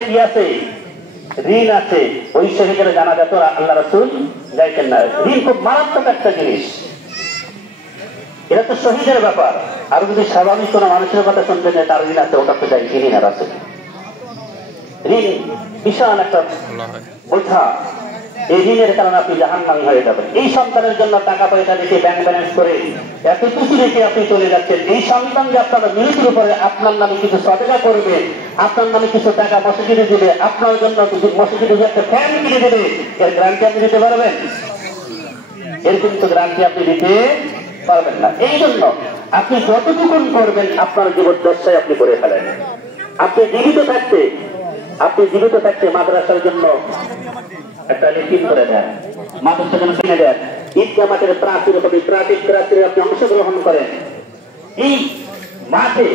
আছে ঋণ আছে, ওই শহীদের জানাজা তো আল্লাহ রাসূল যাইতেন না। ঋণ খুব মারাত্মক একটা জিনিস, এটা তো শহীদের ব্যাপার। আর যদি স্বাভাবিক কোনো মানুষের কথা শুনতে যায় তার ঋণ আছে, ওটা তো যাইতেনই না রাসূল। ঋণ বিশাল একটা বোঝা, এই ঋণের কারণে আপনি জাহান্নামী হয়ে যাবেন। এই সন্তানের জন্য টাকা পয়সা রেখে ব্যাংক ব্যালেন্স করে এত কিছু রেখে আপনি চলে যাচ্ছেন। এই সন্তান যে আপনার মৃত্যুর উপরে আপনার নামে কিছু সদকা করবে, আপনার নামে কিছু টাকা মসজিদে দিবে, আপনার জন্য মসজিদে একটা ফ্যান কিনে দেবে, এর গ্যারান্টি আপনি দিতে পারবেন? এর কিন্তু গ্যারান্টি আপনি দিতে পারবেন না। এই জন্য আপনি যতটুকুন করবেন আপনার জীবদ্দশায় আপনি করে ফেলেন। আপনি জীবিত থাকতে মাদ্রাসার জন্য একটা লিখিত করে দেন, মাদ্রাসার জন্য কিনে দেন, ঈদগাহ মাঠের প্রাচীরে আপনি অংশগ্রহণ করেন। এই মাঠে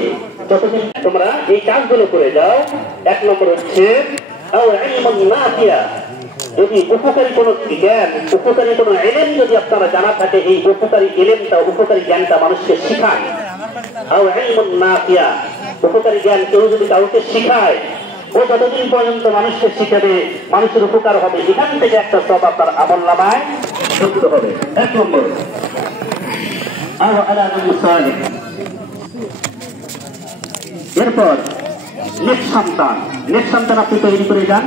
যতদিন তোমরা এই কাজগুলো করে যাও, এক নম্বর হচ্ছে যদি উপকারী কোন জ্ঞান, উপকারী কোন ইলম যদি আপনারা জানা থাকে, এই উপকারী ইলমটা, উপকারী জ্ঞানটা মানুষকে শিখান। উপকারী জ্ঞান কেউ যদি কাউকে শিখায়, ও যতদিন পর্যন্ত মানুষকে শিখাবে, মানুষের উপকার হবে, এখান থেকে একটা সব আপনার আমলনামায় যুক্ত হবে। এক নম্বর। এরপর নেক সন্তান আপনি তৈরি করে যান,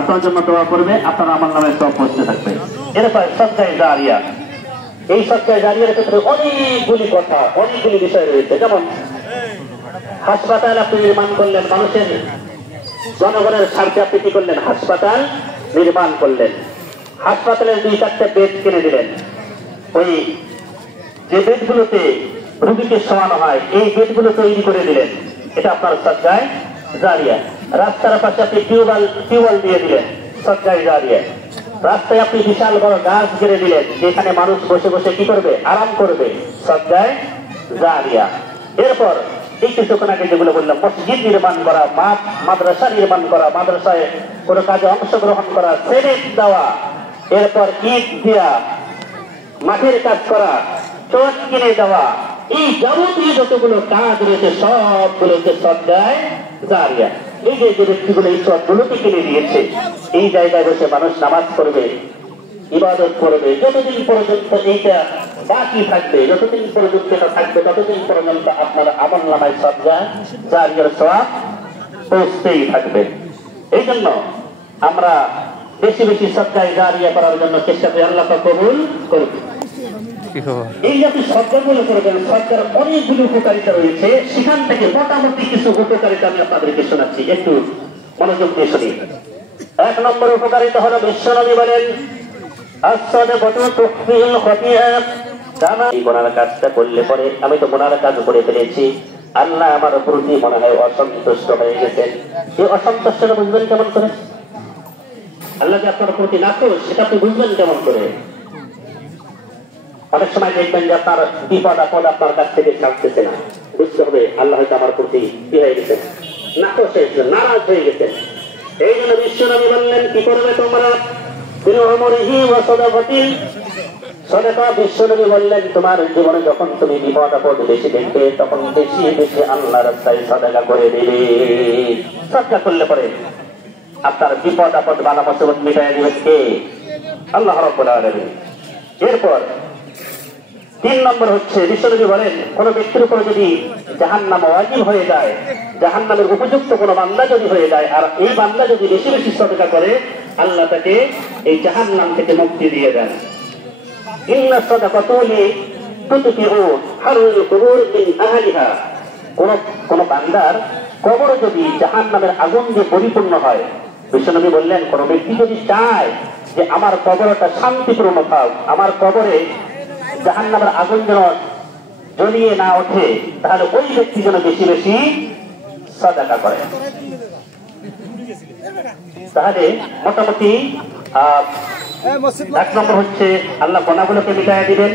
আপনার জন্য দোয়া করবে, আপনার আমলনামায় সব পৌঁছতে থাকবে। এরপর সদকায়ে জারিয়া। এই সদকায়ে জারিয়ার ক্ষেত্রে অনেকগুলি কথা, অনেকগুলি বিষয় রয়েছে। যেমন হাসপাতাল আপনি নির্মাণ করলেন, মানুষের জনগণের স্বার্থে আপনি কি করলেন? হাসপাতাল নির্মাণ করলেন। হাসপাতালের 2-4টা বেড কিনে দিলেন। ওই যে বেডগুলোতে রোগীকে শোয়ানো হয়, এই বেডগুলো তৈরি করে দিলেন, এটা আপনার সদকায়ে জারিয়া। রাস্তার পাশে আপনি টিউবওয়েল দিয়ে দিলেন, সদকায়ে জারিয়া। রাস্তায় আপনি বিশাল বড় গাছ গেড়ে দিলেন, যেখানে মানুষ বসে বসে কি করবে? আরাম করবে, সদকায়ে জারিয়া। এরপর এই কিছুক্ষণ আগে যেগুলো বললাম, মসজিদ নির্মাণ করা, মাদ্রাসা নির্মাণ করা, মাদ্রাসায় কোনো কাজে অংশগ্রহণ করা, সেনেট দেওয়া, এরপর ঈদ দেওয়া, মাঠের কাজ করা, চট কিনে দেওয়া, এই যাবতীয় যতগুলো কাজ রয়েছে সবগুলোকে সদকায়ে জারিয়া। এই যে ব্যক্তিগুলো এই চটগুলোকে কিনে দিয়েছে, এই জায়গায় বসে মানুষ নামাজ পড়বে, ইবাদত করবে, যতদিন পর্যন্ত এইটা বাকি থাকবে, যতদিন পর্যন্ত এটা থাকবে, ততদিন পর্যন্ত আপনার আমলনামায় সদকায়ে জারিয়ার সওয়াব পৌঁছতেই থাকবে। এই জন্য আমরা বেশি বেশি সদকায়ে জারিয়া করার জন্য চেষ্টা করি, আল্লাহ পাক কবুল করুন। এই যে আপনি সদকাগুলো করবেন, সদকার অনেকগুলো উপকারিতা রয়েছে, সেখান থেকে মোটামুটি কিছু উপকারিতা আমি আপনাদেরকে শোনাচ্ছি, একটু মনোযোগ দিয়ে শুনি। 1 নম্বর উপকারিতা হলো, বিশ্বনবী বলেন, এই গুনার কাজটা করলে পরে, আমি তো গুনার কাজ করে ফেলেছি, আল্লাহ আমার প্রতি মনে হয় অসন্তুষ্ট হয়ে গেছেন। এই অসন্তুষ্টটা বুঝবেন কেমন করে? আল্লাহ যে আপনার প্রতি নাখোশ, সেটা আপনি বুঝবেন কেমন করে? অনেক সময় দেখবেন যে আপনার বিপদ আপদ আপনার কাছ থেকে ছাড়তেছে না, বুঝতে হবে আল্লাহ হয়তো আমার প্রতি কি হয়ে গেছেন? নাখোশ হয়ে গেছেন, নারাজ হয়ে গেছেন। এই জন্য বিশ্বনবী বললেন, কি করবে তোমরা? বিশ্বনবী বললেন, তোমার জীবনে যখন তুমি বিপদ আপদ বেশি দেখবে, তখন বেশি বেশি আল্লাহর রাস্তায় সদকা করে দেবে। সদকা করলে পরে আপনার বিপদ আপদ বালা মুসিবত মিটাইয়া দিবেন কে? আল্লাহ রাব্বুল আলামিন। এরপর 3 নম্বর হচ্ছে, বিশ্বনবী বলেন, কোন ব্যক্তির উপর যদি জাহান্নাম ওয়াজিব হয়ে যায়, জাহান্নামের উপযুক্ত কোন বান্দা যদি হয়ে যায়, আর এই বান্দা যদি বেশি বেশি সদকা করে, আল্লাহ তাকে এই জাহান্নাম থেকে মুক্তি দিয়ে দেন। ইন্না সাদাকাতু তুতফিউ হারুল কুবুর মিন আহলিহা। কোন বান্দার কবর যদি জাহান্নামের আগুন দিয়ে পরিপূর্ণ হয়, বিশ্বনবী বললেন, কোন ব্যক্তি যদি চায় যে আমার কবরটা শান্তিপূর্ণ থাক, আমার কবরে জাহান্নামের আগুন যেন জ্বলিয়ে না ওঠে, তাহলে ওই ব্যক্তি যেন বেশি বেশি সদকা করে। তাহলে মোটামুটি 1 নম্বর হচ্ছে আল্লাহ গুনাহগুলোকে মিটাইয়া দিবেন।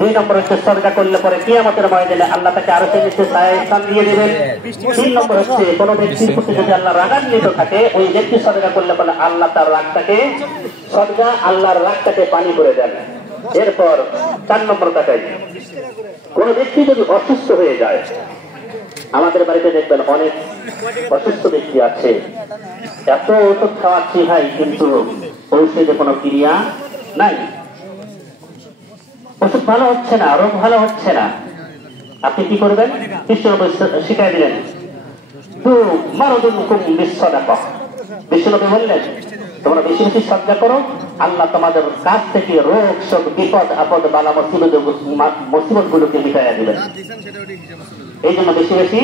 2 নম্বর হচ্ছে সদকা করলে পরে কিয়ামতের ময়দানে আল্লাহ তাকে আরো নিচে স্থান দিয়ে দিবেন। 3 নম্বর হচ্ছে কোন ব্যক্তির প্রতি যদি আল্লাহ রাগান্বিত থাকে, ওই ব্যক্তি সদকা করলে পরে আল্লাহ তার রাগটাকে, সদকা আল্লাহর রাগটাকে পানি করে দেন। এরপর 4 নম্বর তাকাই, কোন ব্যক্তি যদি অসুস্থ হয়ে যায়, আমাদের বাড়িতে দেখবেন অনেক অসুস্থ ব্যক্তি আছে, এত ওষুধ খাওয়াচ্ছি ভাই, কিন্তু ঔষধে কোনো ক্রিয়া নাই, ওষুধ ভালো হচ্ছে না, রোগ ভালো হচ্ছে না। আপনি কি করবেন? বিশ্বনবী শিখাই দিলেন, বিশ্বনবী বললেন তোমরা বেশি বেশি সদকা করো, আল্লাহ তোমাদের কাছ থেকে রোগ শোক বিপদ আপদ বালা মুসিবত গুলোকে মিটাইয়া দিবেন। এই জন্য বেশি বেশি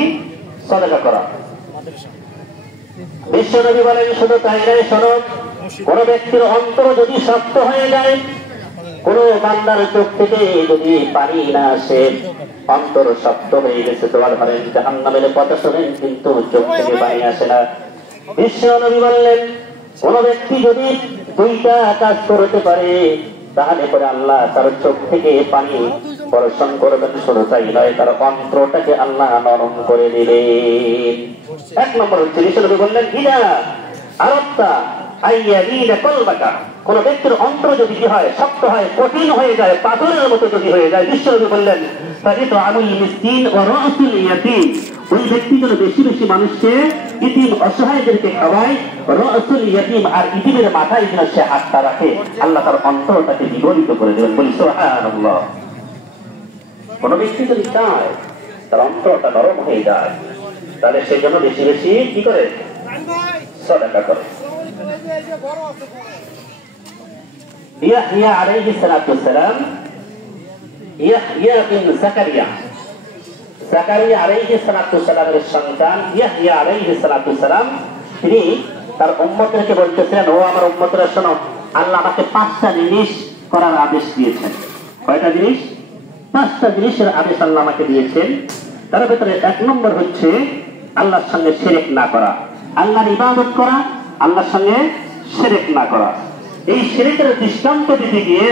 সদকা করা। বিশ্বনবী বলেন শুধু তাই নয়, শোনো, কোন ব্যক্তির অন্তর যদি শক্ত হয়ে যায়, কোন বান্দার চোখ থেকে যদি পানি না আসে, অন্তর শক্ত হয়ে গেছে, তোমার ধরেন জাহান্নামের কথা শোনেন কিন্তু চোখ থেকে পানি আসে না। বিশ্বনবী বললেন কোন ব্যক্তি যদি দুইটা কাজ করতে পারে, তাহলে পরে আল্লাহ তার চোখ থেকে পানি বর্ষণ করবেন। শুধু তাই নয়, তার অন্তরটাকে আল্লাহ নরম করে দিলেন। এক নম্বর হচ্ছে বিশ্বনবী বললেন ইদা আরাদতা আইয়ালিনা কলবাকা, কোন ব্যক্তির অন্তর যদি কি হয়, শক্ত হয়, কঠিন হয়ে যায়, পাথরের মতো যদি হয়ে যায়, বিশ্বনবী বললেন ফাইতআমুল মিসকিন ওয়া রাসুল ইয়াতীম, ওই ব্যক্তি যেন বেশি বেশি মানুষকে, ইতিম অসহায়দেরকে খাওয়ায়, রাসুল ইয়াতীম আর ইতিমের মাথায় যেন সে হাতটা রাখে, আল্লাহ তার অন্তরটাকে বিগলিত করে দেবেন। বলি সুবহানাল্লাহ। কোন ব্যক্তি যদি চায় তার অন্তরটা নরম হয়ে যায়, তাহলে সেই জন্য বেশি বেশি কি করে? সাদাকা করে। ইয়াহইয়া আলাইহিস সালাতু ওয়াস সালাম, ইয়াহইয়া বিন যাকারিয়া, যাকারিয়া আলাইহিস সালাতু ওয়াস সালামের সন্তান ইয়াহইয়া আলাইহিস সালাতু ওয়াস সালাম, তিনি তার উম্মতদেরকে বলতেছেন, ও আমার উম্মতরা শোনো, আল্লাহ আমাকে 5টা জিনিস করার আদেশ দিয়েছেন। কয়টা জিনিস? 5টা জিনিসের আদেশ আল্লাহ আমাকে দিয়েছেন। তার ভিতরে 1 নম্বর হচ্ছে আল্লাহর সঙ্গে শিরক না করা, আল্লাহর ইবাদত করা, আল্লাহর সঙ্গে শিরক না করা। এই শিরকের দৃষ্টান্ত দিতে গিয়ে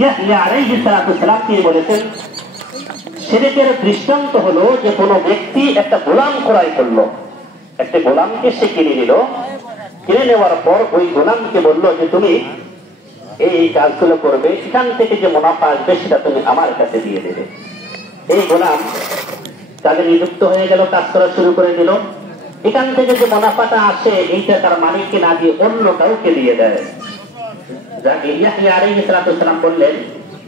ইয়াহইয়া আলাইহিস সালাতু ওয়াস সালাম তিনি বলেছেন, শিরকের দৃষ্টান্ত হলো যে কোনো ব্যক্তি একটা গোলাম ক্রয় করলো, একটা গোলামকে সে কিনে নিল, কিনে নেওয়ার পর ওই গোলামকে বললো যে তুমি এই কাজগুলো করবে, এখান থেকে যে মুনাফা আসবে সেটা তুমি আমার কাছে দিয়ে দেবে। এই গোলাম কাজে নিযুক্ত হয়ে গেল, কাজ করা শুরু করে দিল, এখান থেকে যে মুনাফাটা আসে এইটা তার মালিককে না দিয়ে অন্য কাউকে দিয়ে দেয়। যাকে ইয়াহইয়া আলাইহিস সালাতু ওয়াস সালাম বললেন,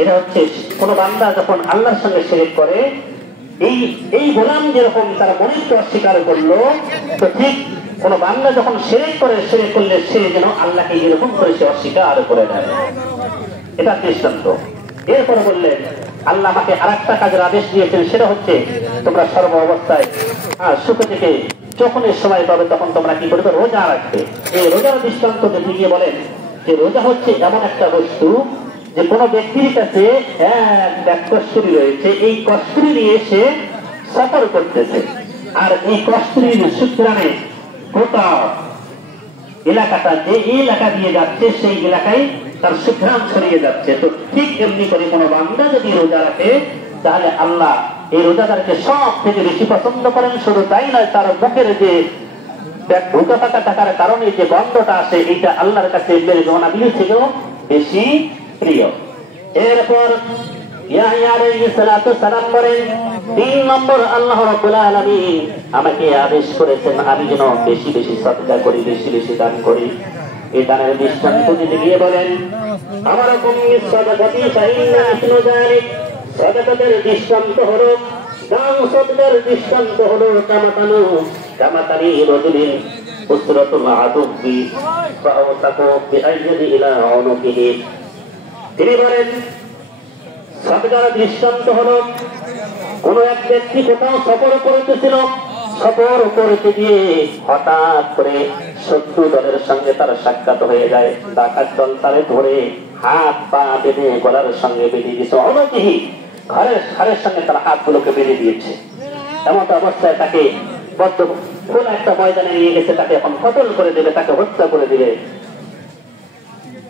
এটা হচ্ছে কোন বান্দা যখন আল্লাহর সঙ্গে শিরক করে, এই গোলাম যেরকম তার মনিত্ব অস্বীকার করলো, তো ঠিক কোন বান্দা যখন শিরক করে, শিরক করলে সে যেন আল্লাহকে এরকম করে সে অস্বীকার করে দেয়। এটা দৃষ্টান্ত। এরপর বললেন আল্লাহ আমাকে আরেকটা কাজের আদেশ দিয়েছেন, সেটা হচ্ছে তোমরা সর্ব অবস্থায় সুখে থেকে যখনই সময় পাবে তখন তোমরা কি করবে? রোজা রাখবে। এই রোজার দৃষ্টান্ত দেখে গিয়ে বলেন যে রোজা হচ্ছে এমন একটা বস্তু যে কোনো ব্যক্তির কাছে এক কস্তুরী রয়েছে, এই কস্তুরী নিয়ে সে সফর করতেছে, আর এই কস্তুরীর সূত্রানে গোটা এলাকাটা যে এলাকা দিয়ে যাচ্ছে সেই এলাকায় তার সুঘ্রাণ ছড়িয়ে যাচ্ছে। তো ঠিক এমনি করে কোনো বান্দা যদি রোজা রাখে, তাহলে আল্লাহ এই রোজাদারকে সব থেকে বেশি পছন্দ করেন। শুধু তাই নয়, তার মুখের যে ঢুকে থাকা টাকার কারণে যে গন্ধটা আসে, এইটা আল্লাহর কাছে বের থেকেও বেশি প্রিয়। এরপর ইয়াহইয়া আলাইহিস সালাতু ওয়াস সালাম বলেন, 3 নম্বর আল্লাহ রাব্বুল আলামিন আমাকে আদেশ করেছেন আমি যেন বেশি বেশি সাদকা করি, বেশি বেশি দান করি। এই দানের দৃষ্টান্ত দিতে গিয়ে বলেন, আমারকুম মিসসাদাকাতি ফাইন্না মিসলু যালিক, সাদাকাতের দৃষ্টান্ত হলো, দান সাদকার দৃষ্টান্ত হলো কামাতানি রাজুলিন উসরাতুল আদুবি ফাআতাকু বিআইদি ইলা উনুকিহি। তিনি বলেন সাদকার দৃষ্টান্ত হলো কোন এক ব্যক্তি কোথাও সফর করতেছিল, সফর করতে গিয়ে হঠাৎ করে শত্রু দলের সঙ্গে তার সাক্ষাৎ হয়ে যায়। ডাকাত দল তারে ধরে হাত পা বেঁধে গলার সঙ্গে বেঁধে দিয়েছে, অনতিহি ঘরের সঙ্গে তার হাতগুলোকে বেঁধে দিয়েছে। এমন অবস্থায় তাকে বদ্ধ কোন একটা ময়দানে নিয়ে গেছে, তাকে এখন কতল করে দেবে, তাকে হত্যা করে দিবে।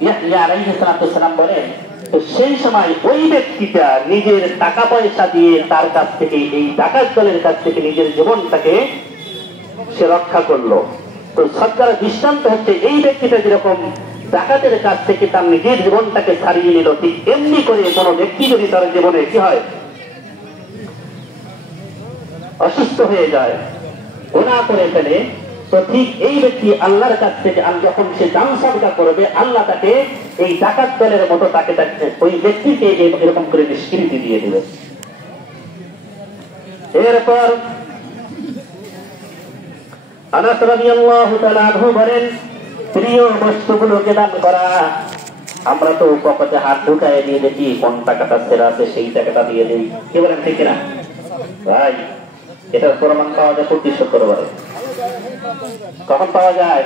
ইয়াহইয়া আলাইহিস সালাতু ওয়াস সালাম বলেন, তো সেই সময় ওই ব্যক্তিটা নিজের টাকা পয়সা দিয়ে তার কাছ থেকে, এই ডাকাত দলের কাছ থেকে নিজের জীবনটাকে সে রক্ষা করলো। তো সরকার দৃষ্টান্ত হচ্ছে এই ব্যক্তিটা যেরকম ডাকাতের কাছ থেকে তার নিজের জীবনটাকে ছাড়িয়ে নিল, ঠিক এমনি করে কোনো ব্যক্তি যদি তার জীবনে কি হয় অসুস্থ হয়ে যায়, গুনাহ করে ফেলে, তো ঠিক এই ব্যক্তি আল্লাহর কাছ থেকে যখন সে দান সদকা করবে, আল্লাহ তাকে এই ডাকাত দলের মতো তাকে ওই ব্যক্তিকে এরকম করে স্বীকৃতি দিয়ে দেবে। এরপর আনাস রাদিয়াল্লাহু তাআলা আনহু বলেন, প্রিয় বস্তুগুলোকে দান করা। আমরা তো পকেটে হাত ঢুকায় দিয়ে দেখি কোন টাকাটা ছেড়া আছে, সেই টাকাটা দিয়ে দিই। কি বলেন, ঠিক না ভাই? এটার প্রমাণ পাওয়া যায় 25 শুক্রবারে। কখন পাওয়া যায়?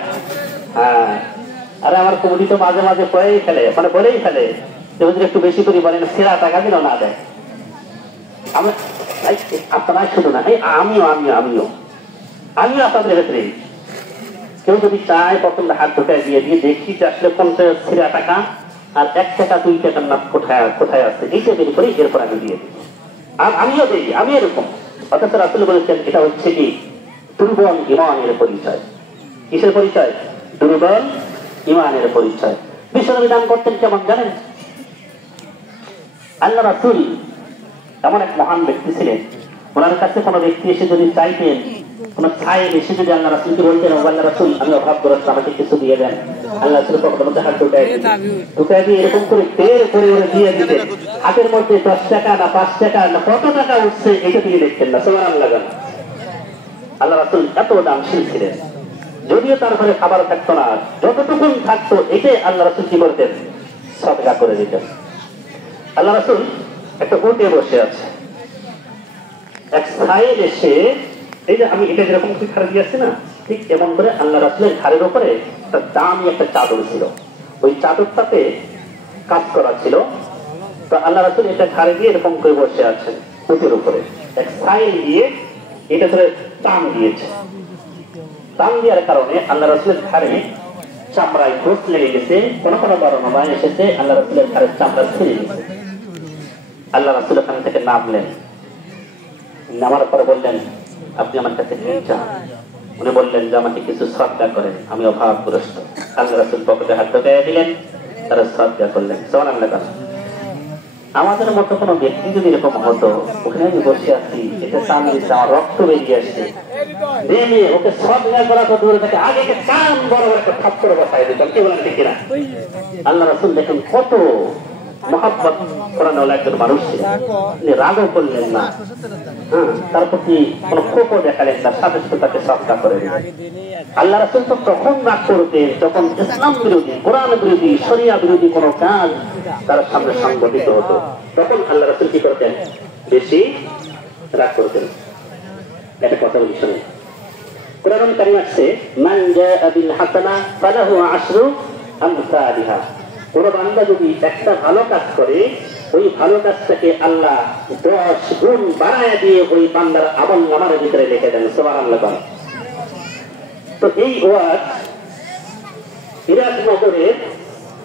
হ্যাঁ, আরে আমার কমিটি তো মাঝে মাঝে পড়েই ফেলে, মানে বলেই ফেলে যে একটু বেশি করে বলেন, ছেড়া টাকা দিল না দেয়। আমি আপনারা শুধু না, আমিও আপনাদের ক্ষেত্রে কেউ যদি চায় প্রথম হাত ঢোকায় দিয়ে দিয়ে দেখি যে আসলে কোনটা ছেড়া টাকা আর 1 টাকা 2 টাকার নাম কোথায় আছে, এইটা বের করে এরপর আমি দিয়ে দিই। আমিও দিই, আমি এরকম। অর্থাৎ রাসূল বলেছেন এটা হচ্ছে কি দুর্বল ঈমানের পরিচয়। কিসের পরিচয়? দুর্বল ঈমানের পরিচয়। বিশ্বনবী দান করতেন কেমন জানেন? আল্লাহ রাসূল এমন এক মহান ব্যক্তি ছিলেন, ওনার কাছে কোনো ব্যক্তি এসে যদি চাইতেন, কোন ছায় এসে যদি আল্লাহ রাসূলকে বলতেন, আল্লাহ রাসূল আমি অভাবগ্রস্ত, আমাকে কিছু দিয়ে দেন, আল্লাহ রাসূল কখনো মধ্যে হাত ঢুকায় দিয়ে এরকম করে বের করে ওরা দিয়ে দিতেন। হাতের মধ্যে 10 টাকা না 5 টাকা না কত টাকা উঠছে এটা দিয়ে দেখতেন না। সুবহানাল্লাহ। আল্লাহ রাসূল এত দানশীল ছিলেন, যদিও তার ঘরে খাবার থাকতো না, যতটুকু থাকতো এটাই আল্লাহ রাসূল কি করতেন? সদকা করে দিতেন। আল্লাহ রাসূল একটা উটে বসে আছে, এক সাইল এসে, এই যে আমি এটা যেরকম খাড়া দিয়ে আসছি না, ঠিক এমন করে আল্লাহ রাসূলের ঘাড়ের উপরে একটা দামি একটা চাদর ছিল, ওই চাদরটাতে কাজ করা ছিল। তো আল্লাহ রাসূল এটা ঘাড়ে দিয়ে এরকম করে বসে আছেন উটের উপরে, এক সাইল দিয়ে এটা ধরে টান দিয়েছে। টান দেওয়ার কারণে আল্লাহ রাসূলের ঘাড়ে চামড়ায় ঘোষ লেগে গেছে। কোন কোন বর্ণনায় এসেছে আল্লাহ রাসূলের ঘাড়ের চামড়া ছিঁড়ে গেছে। আল্লাহ রাসূল ওখান থেকে নামলেন, নামার পরে বললেন আপনি আমার কাছে কি চান? উনি বললেন যে আমাকে কিছু সদকা করেন, আমি অভাবগ্রস্ত। আল্লাহ রাসূল পকেটে হাত ঢুকিয়ে দিলেন, তারা সদকা করলেন। সুবহানাল্লাহ। আমাদের মতো কোনো ব্যক্তি যদি এরকম হতো, ওখানে আমি বসে আছি, এটা সামনে আমার রক্ত বেরিয়ে আসছে, ওকে সদকা করা তো দূরে থাকে, আগে কান বড় একটা থাপ্পড় বসাই দিতাম। কি বলেন, ঠিক না? আল্লাহ রাসূল দেখেন কত মহব্বত করানো একজন মানুষ ছিলেন, রাগও করলেন না, তার প্রতি কোন ক্ষোভও দেখালেন না, সাথে সাথে তাকে সদকা করে দিলেন। আল্লাহ রাসূল তো তখন রাগ করতেন যখন ইসলাম বিরোধী, কোরআন বিরোধী, শরিয়া বিরোধী কোন কাজ তার সামনে সংঘটিত হতো, তখন আল্লাহ রাসূল কি করতেন? বেশি রাগ করতেন। একটা কথা বলি শুনুন, কোরআন কারীম আছে মান জাআ বিল হাসানা ফালাহু আশরু আমসালিহা। কোন বান্দা যদি একটা ভালো কাজ করে, ওই ভালো কাজটাকে আল্লাহ 10 গুণ বাড়ায় দিয়ে ওই বান্দার আমলনামার ভিতরে লিখে দেন। সুবহানাল্লাহ। তো এই ওয়াজ ইরাক নগরের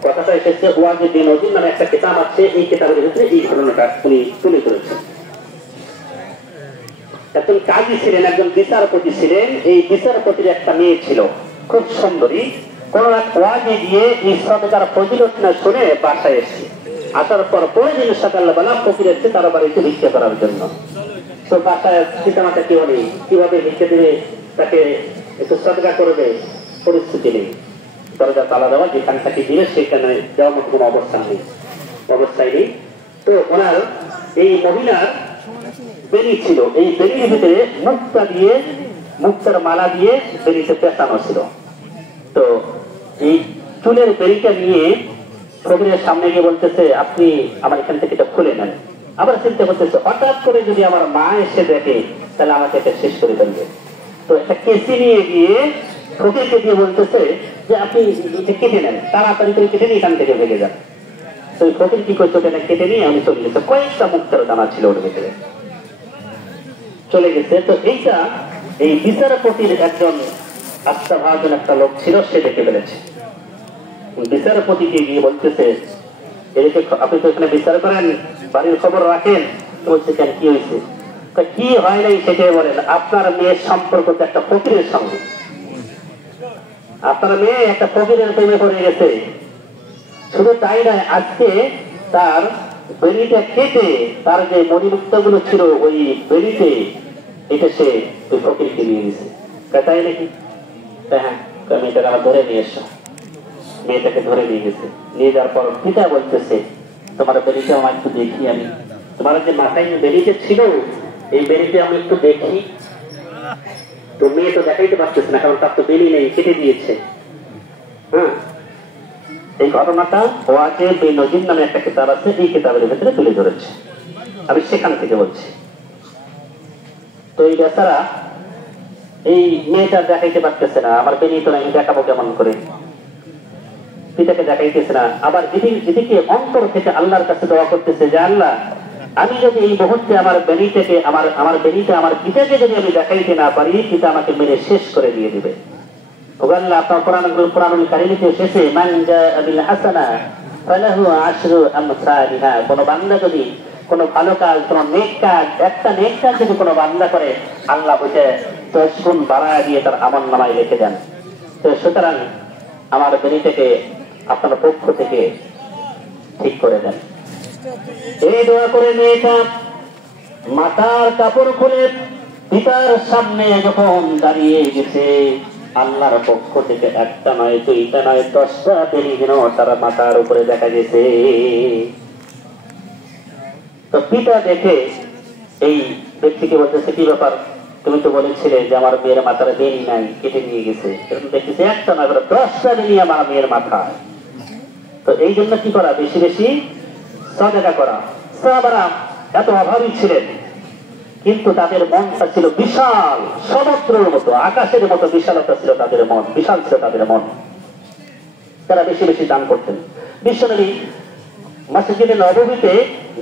কথাটা এসেছে, ওয়াজে বিনোদন নামে একটা কিতাব আছে, এই কিতাবের ভিতরে এই ঘটনাটা উনি তুলে ধরেছেন। একজন কাজী ছিলেন, একজন বিচারপতি ছিলেন। এই বিচারপতির একটা মেয়ে ছিল, খুব সুন্দরী। কোন এক ওয়াজে গিয়ে এই সদকার ফজিলত না শুনে বাসায় এসেছে। আসার পর প্রয়োজন সকালবেলা ফকির এসেছে তার বাড়িতে ভিক্ষা করার জন্য। তো বাসায় পিতামাতা কেউ নেই, কিভাবে ভিক্ষা দেবে, তাকে একটু সদকা করবে, পরিস্থিতি নেই। দরজা তালা দেওয়া, যেখান থেকে দিলে সেখানে যাওয়ার মতো কোনো অবস্থায় নেই। তো ওনার এই মহিলার বেনি ছিল, এই বেনির ভিতরে মুক্তার মালা দিয়ে বেনিতে পেঁচানো ছিল। তো এই চুলের বেরিটা নিয়ে ফকিরের সামনে গিয়ে বলতেছে আপনি আমার এখান থেকে এটা খুলে নেন। আবার চিন্তা করতেছে হঠাৎ করে যদি আমার মা এসে দেখে তাহলে আমাকে এটা শেষ করে ফেলবে। তো একটা কেসি নিয়ে গিয়ে ফকিরকে দিয়ে বলতেছে যে আপনি এটা কেটে নেন, তাড়াতাড়ি করে কেটে নিয়ে এখান থেকে ভেঙে যান। তো ফকির কি করছে, ওটা কেটে নিয়ে আমি চলে গেছে। কয়েকটা মুক্তার দানা ছিল ওর ভিতরে, চলে গেছে। তো এইটা এই বিচারপতির একজন আস্থাভাজন একটা লোক ছিল, সে দেখে ফেলেছে। বিচারপতিকে গিয়ে বলতেছে আপনি তো এখানে বিচার করেন, বাড়ির খবর রাখেন। বলছে কেন, কি হয়েছে? কি হয় নাই সেটাই বলেন। আপনার মেয়ের সম্পর্ক তো একটা ফকিরের সঙ্গে, আপনার মেয়ে একটা ফকিরের প্রেমে পড়ে গেছে। শুধু তাই নয়, আজকে তার বেরিটা কেটে তার যে মণিমুক্ত গুলো ছিল ওই বেরিতে এটা সে ওই ফকিরকে নিয়ে গেছে। তাই নাকি? হ্যাঁ, মেয়েটাকে আমার ধরে নিয়ে এসো। মেয়েটাকে ধরে নিয়ে গেছে, নিয়ে যাওয়ার পর পিতা বলতেছে তোমার বেরিতে আমার একটু দেখি, আমি তোমার যে মাথায় বেরিতে ছিল এই বেরিতে আমি একটু দেখি। তো মেয়ে তো দেখাইতে পারতেছে না, কারণ তার তো বেরি নেই, কেটে দিয়েছে। হ্যাঁ, এই ঘটনাটা ওয়াকে বেনজির নামে একটা কিতাব আছে, এই কিতাবের ভেতরে তুলে ধরেছে, আমি সেখান থেকে বলছি। তো এই বেচারা এই মেয়েটা দেখাইতে পারতেছে না, আমার বেরিয়ে তো আমি দেখাবো কেমন করে, পিতাকে দেখাইতেছে না। আবার এদিকে অন্তর থেকে আল্লাহর কাছে দোয়া করতেছে যে আল্লাহ, আমি যদি এই মুহূর্তে আমার বেরিটাকে আমার বেরিটা আমার পিতাকে যদি আমি দেখাইতে না পারি, পিতা আমাকে মেরে শেষ করে দিয়ে দিবে। আল্লাহ আপনার কোরআনুল কারীমে শেষে মান জাআ বিল হাসানা ফালাহু আশরু আমসালিহা, কোন বান্দা যদি কোন ভালো কাজ, কোন নেক কাজ, একটা নেক কাজ যদি কোন বান্দা করে, আল্লাহ বলতে 10 গুণ বাড়ায় দিয়ে তার আমলনামায় লিখে দেন। তো সুতরাং আমার বেরিটাকে আপনার পক্ষ থেকে ঠিক করে দেন। এই দোয়া করে মেয়েটা মাথার কাপড় খুলে পিতার সামনে যখন দাঁড়িয়ে গেছে, আল্লাহর পক্ষ থেকে একটা নয়, দুইটা নয়, 10টা বেরি যেন তার মাথার উপরে দেখা গেছে। তো পিতা দেখে এই ব্যক্তিকে বলতেছে কি ব্যাপার, তুমি তো বলেছিলে যে আমার মেয়ের মাথার বেরি নাই, কেটে নিয়ে গেছে। দেখতেছে একটা নয়, 10টা বেরি আমার মেয়ের মাথায়। তো এই জন্য কি করা, বেশি বেশি সাদাকা করা। সাহাবারা এত অভাবী ছিলেন, কিন্তু তাদের মনটা ছিল বিশাল, সমুদ্রের মতো, আকাশের মতো বিশালতা ছিল তাদের মন, বিশাল ছিল তাদের মন। তারা বেশি বেশি দান করতেন। বিশ্বনবী মসজিদে নববীতে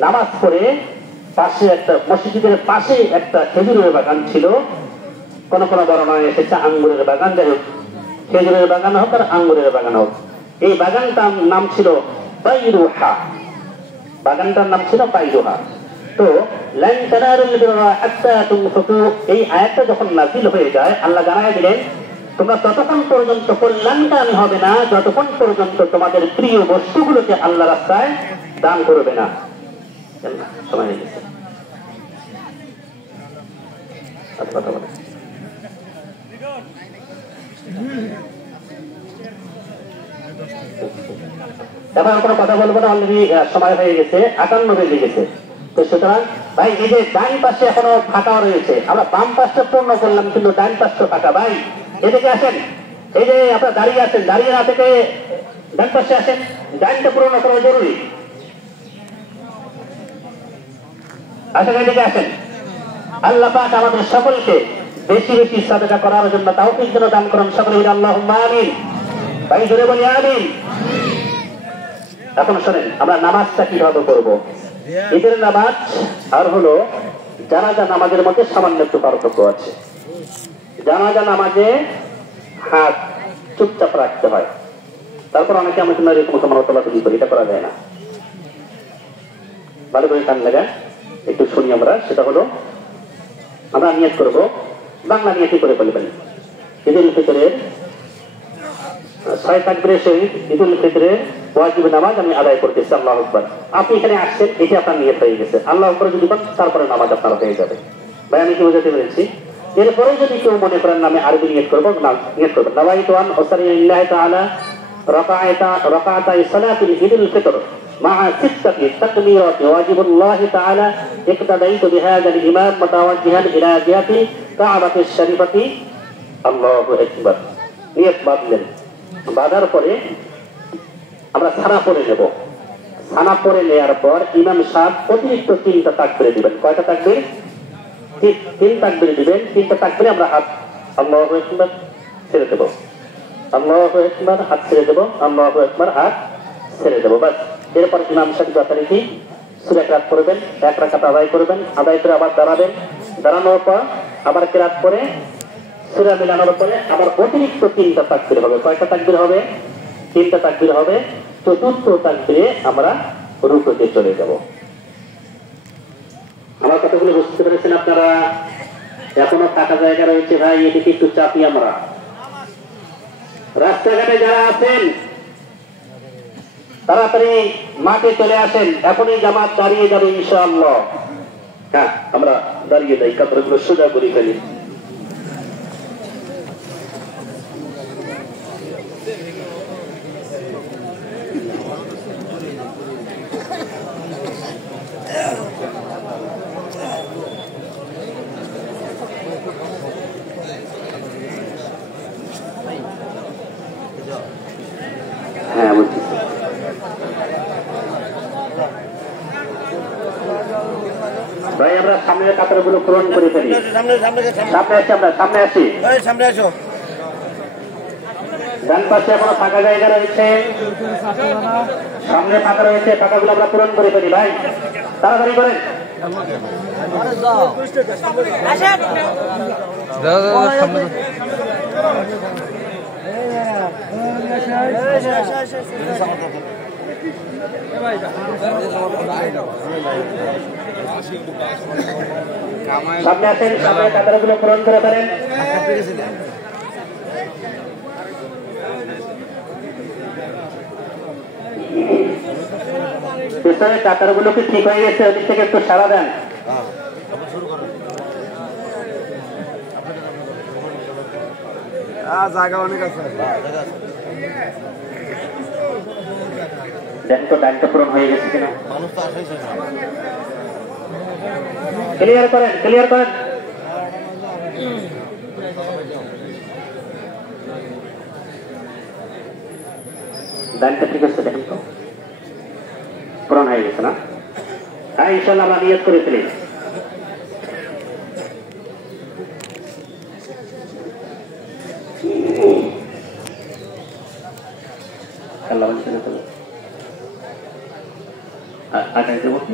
নামাজ পড়ে পাশে একটা মসজিদের পাশে একটা খেজুরের বাগান ছিল। কোন কোন বর্ণনায় এসেছে আঙ্গুরের বাগান। যাই হোক, খেজুরের বাগান হোক আর আঙ্গুরের বাগান হোক, এই বাগানটার নাম ছিল বাইরুহা, বাগানটার নাম ছিল বাইরুহা। তো লান তানালুল বিররা হাত্তা তুনফিকু, এই আয়াতটা যখন নাযিল হয়ে যায়, আল্লাহ জানায় দিলেন তোমরা ততক্ষণ পর্যন্ত কল্যাণকামী হবে না যতক্ষণ পর্যন্ত তোমাদের প্রিয় বস্তুগুলোকে আল্লাহ রাস্তায় দান করবে না। সময় হয়ে গেছে, কথা বলে এবার কোনো কথা বলবো না, অলরেডি সময় হয়ে গেছে, 58 বেজে গেছে। তো সুতরাং ভাই, এই যে ডান পাশে এখনো ফাঁকা রয়েছে, আমরা বাম পাশটা পূর্ণ করলাম কিন্তু ডান পাশটা ফাঁকা। ভাই এদিকে আসেন, এই যে আপনারা দাঁড়িয়ে আছেন, দাঁড়িয়ে না থেকে ডান পাশে আসেন, ডানটা পূর্ণ করা জরুরি। আসেন, এদিকে আসেন। আল্লাহ পাক আমাদের সকলকে বেশি বেশি সাদকা করার জন্য তাওফিক যেন দান করেন। সকলে বলি আল্লাহুম্মা আমিন। ভাই জোরে বলি আমিন। এখন শোনেন, আমরা নামাজটা কিভাবে করবো। ঈদের নামাজ আর হলো জানাজা নামাজের মধ্যে সামান্য একটু পার্থক্য আছে। জানাজা নামাজে হাত চুপচাপ রাখতে হয়, তারপর অনেকে আমি তোমার এরকম তোমার তলাতুলি করি, এটা করা যায় না। ভালো করে কান লাগা একটু শুনি আমরা। সেটা হলো আমরা নিয়ত করব, বাংলা নিয়তি করে বলবেন ঈদুল ফিতরের 6 তাকবীরের সহিত ঈদুল ফিতরের ওয়াজিব নামাজ আমি আদায় করতেছি, আল্লাহু আকবার। আপনি এখানে আসছেন, এটা আপনার নিয়ত হয়ে গেছে। আল্লাহু আকবার যদি বলেন, তারপরে নামাজ আপনার হয়ে যাবে। ভাই আমি কি বোঝাতে পেরেছি? এরপরে যদি কেউ মনে করেন আমি আরবি নিয়ত করবো, নিয়ত করবেন নাওয়াইতু আন উসাল্লি লিল্লাহি তাআলা রাকাআতাই সালাতুল ঈদুল ফিতর মা'a 6 তাকবীরাত ওয়াজিবুল্লাহি তাআলা ইকতাদাইতু বিহাযাল ইমাম মুতাওয়াজ্জিহান ইলা জিহাতি কা'বাতিশ শরীফাতি। আল্লাহু আকবার। নিয়ত বাঁধলেন, বাঁধার পরে আমরা সানা পড়ে নেব। সানা পড়ে নেওয়ার পর ইমাম সাহেব অতিরিক্ত 3টা তাকবীর দিবেন। কয়টা তাকবীর? 3 তাকবীর দিবেন। 3টা তাকবীরে আমরা হাত আল্লাহু আকবার ছেড়ে দেব, আল্লাহু আকবার হাত ছেড়ে দেব, আল্লাহু আকবার হাত ছেড়ে দেব। বাস। এরপর ইমাম সাহেব যথারীতি সূরা কিরাত পড়বেন, 1 রাকাত আদায় করবেন, আদায় করে আবার দাঁড়াবেন, দাঁড়ানোর পর আবার কিরাত পড়ে সূরা মিলানোর পরে আবার অতিরিক্ত 3টা তাকবীর হবে। কয়টা তাকবীর হবে? 3টা তাকবীর হবে। চতুর্থ তাকবীরে আমরা রুকুতে চলে যাব। আমার কথাগুলো বুঝতে পেরেছেন আপনারা? এখনো ফাঁকা জায়গা রয়েছে ভাই, এদিকে একটু চাপি আমরা। রাস্তাঘাটে যারা আছেন তাড়াতাড়ি মাঠে চলে আসেন, এখনই জামাত দাঁড়িয়ে যাবে ইনশাআল্লাহ। হ্যাঁ, আমরা দাঁড়িয়ে যাই, কাপড়গুলো সোজা করে ফেলি। সামনের কাতারগুলো পূরণ করে ফেলি। সামনে আসি। ডান পাশে এখনো ফাঁকা জায়গা রয়েছে, সামনে ফাঁকা রয়েছে, ফাঁকাগুলো আমরা পূরণ করে ফেলি ভাই, তাড়াতাড়ি করেন। সামনে আসেন, সামনে কাতারগুলো পূরণ করে ফেলেন। পিছনে কাতারগুলো কি ঠিক হয়ে গেছে? ওদিক থেকে একটু সাড়া দেন। জায়গা অনেক আছে, দেন তো টাইমটা পূরণ হয়ে গেছে কিনা। ক্লিয়ার করেন, ক্লিয়ার করেন। লাইনটা ঠিক আছে, দেখেন তো পূরণ হয়ে গেছে না? হ্যাঁ, ইনশাল্লাহ আমরা নিয়ত করে ফেলি। আগে দেবো কি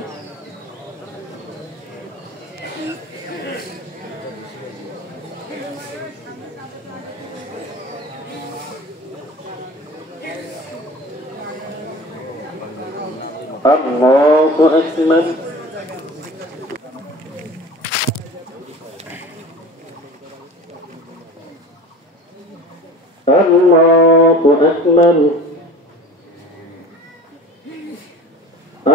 الله أكبر الله أكبر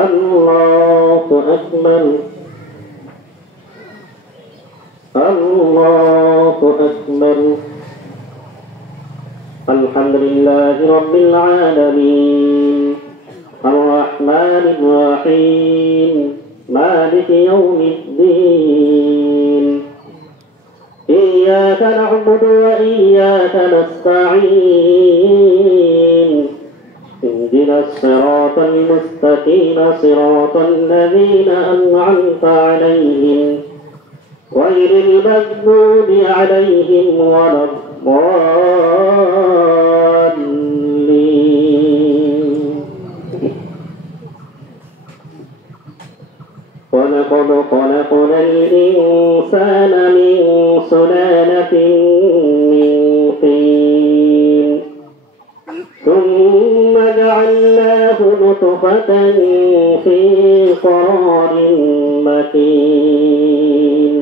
الله أكبر الله أكبر الحمد لله رب العالمين الرحمن الرحيم مالك يوم الدين إياك نعبد وإياك نستعين اهدنا الصراط المستقيم صراط الذين أنعمت عليهم غير المغضوب عليهم ولا الضالين ولقد خلقنا الإنسان من سلالة من طين ثم جعلناه نطفة في قرار مكين